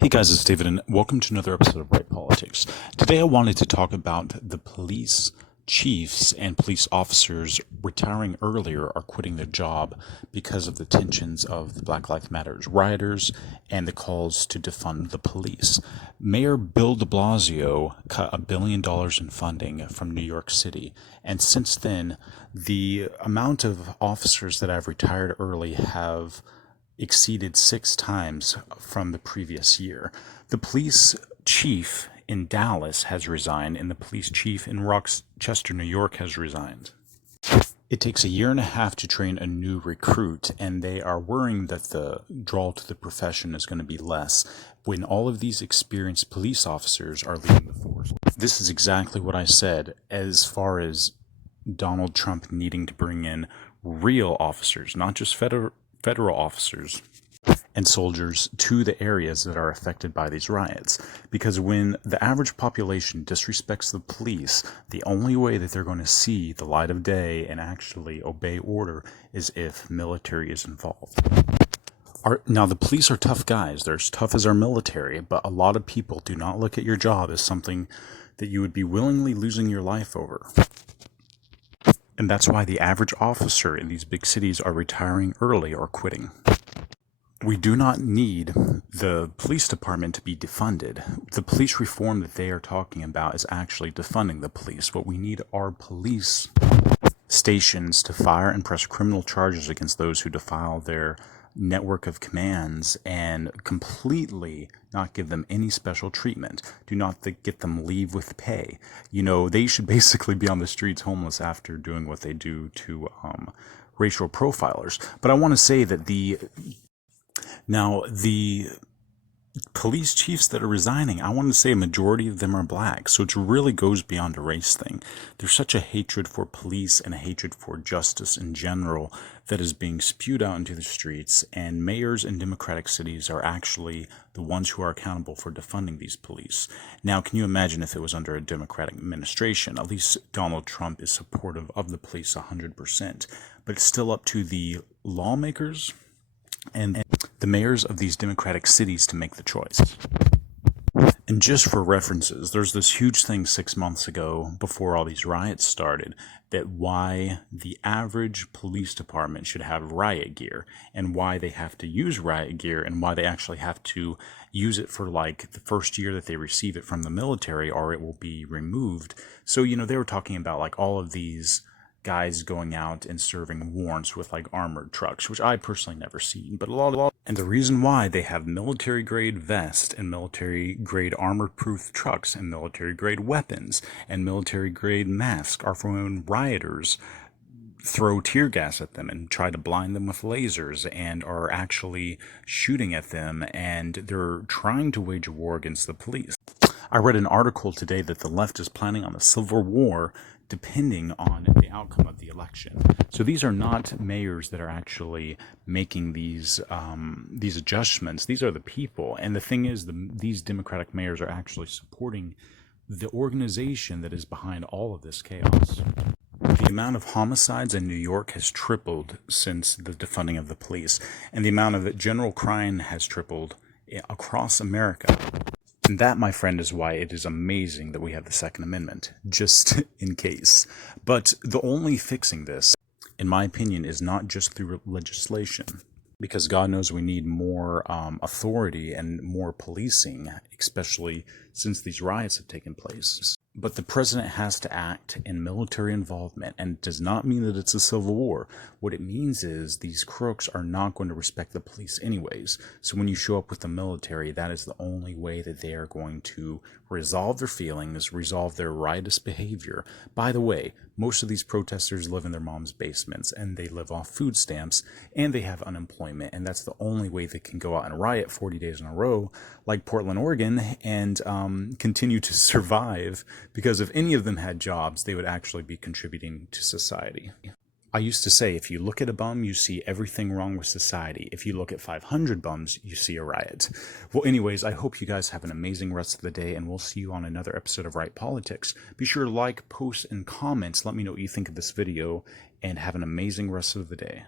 Hey guys, it's David, and welcome to another episode of Right Politics. Today I wanted to talk about the police chiefs and police officers retiring earlier or quitting their job because of the tensions of the Black Lives Matter rioters and the calls to defund the police. Mayor Bill de Blasio cut $1 billion in funding from New York City, and since then, the amount of officers that have retired early have exceeded 6 times from the previous year. The police chief in Dallas has resigned, and the police chief in Rochester, New York has resigned. It takes a year and a half to train a new recruit, and they are worrying that the draw to the profession is going to be less when all of these experienced police officers are leaving the force. This is exactly what I said as far as Donald Trump needing to bring in real officers, not just federal officers and soldiers to the areas that are affected by these riots. Because when the average population disrespects the police, the only way that they're going to see the light of day and actually obey order is if military is involved. Now, the police are tough guys. They're as tough as our military, but a lot of people do not look at your job as something that you would be willingly losing your life over. And that's why the average officer in these big cities are retiring early or quitting. We do not need the police department to be defunded. The police reform that they are talking about is actually defunding the police. What we need are police stations to fire and press criminal charges against those who defile their network of commands and completely not give them any special treatment. Do not get them leave with pay. You know, they should basically be on the streets homeless after doing what they do to racial profilers. But I want to say that the police chiefs that are resigning, I want to say a majority of them are black. So it really goes beyond a race thing. There's such a hatred for police and a hatred for justice in general that is being spewed out into the streets. And mayors in democratic cities are actually the ones who are accountable for defunding these police. Now, can you imagine if it was under a Democratic administration? At least Donald Trump is supportive of the police 100%. But it's still up to the lawmakers and the mayors of these democratic cities to make the choice. And just for references, there's this huge thing 6 months ago before all these riots started that why the average police department should have riot gear and why they have to use riot gear and why they actually have to use it for like the first year that they receive it from the military or it will be removed. So, you know, they were talking about like all of these guys going out and serving warrants with like armored trucks, which I personally never seen, but a lot. And the reason why they have military grade vests and military grade armor proof trucks and military grade weapons and military grade masks are for when rioters throw tear gas at them and try to blind them with lasers and are actually shooting at them, and they're trying to wage a war against the police. I read an article today that the left is planning on a civil war depending on the outcome of the election. So these are not mayors that are actually making these adjustments. These are the people. And the thing is, these Democratic mayors are actually supporting the organization that is behind all of this chaos. The amount of homicides in New York has tripled since the defunding of the police, and the amount of general crime has tripled across America. And that, my friend, is why it is amazing that we have the Second Amendment, just in case. But the only fixing this, in my opinion, is not just through legislation, because God knows we need more authority and more policing, especially since these riots have taken place. But the president has to act in military involvement, and it does not mean that it's a civil war. What it means is these crooks are not going to respect the police anyways. So when you show up with the military, that is the only way that they are going to resolve their feelings, resolve their riotous behavior. By the way, most of these protesters live in their mom's basements, and they live off food stamps, and they have unemployment, and that's the only way they can go out and riot 40 days in a row, like Portland, Oregon, and continue to survive, because if any of them had jobs, they would actually be contributing to society. I used to say, if you look at a bum, you see everything wrong with society. If you look at 500 bums, you see a riot. Well, anyways, I hope you guys have an amazing rest of the day, and we'll see you on another episode of Right Politics. Be sure to like, post, and comment. Let me know what you think of this video, and have an amazing rest of the day.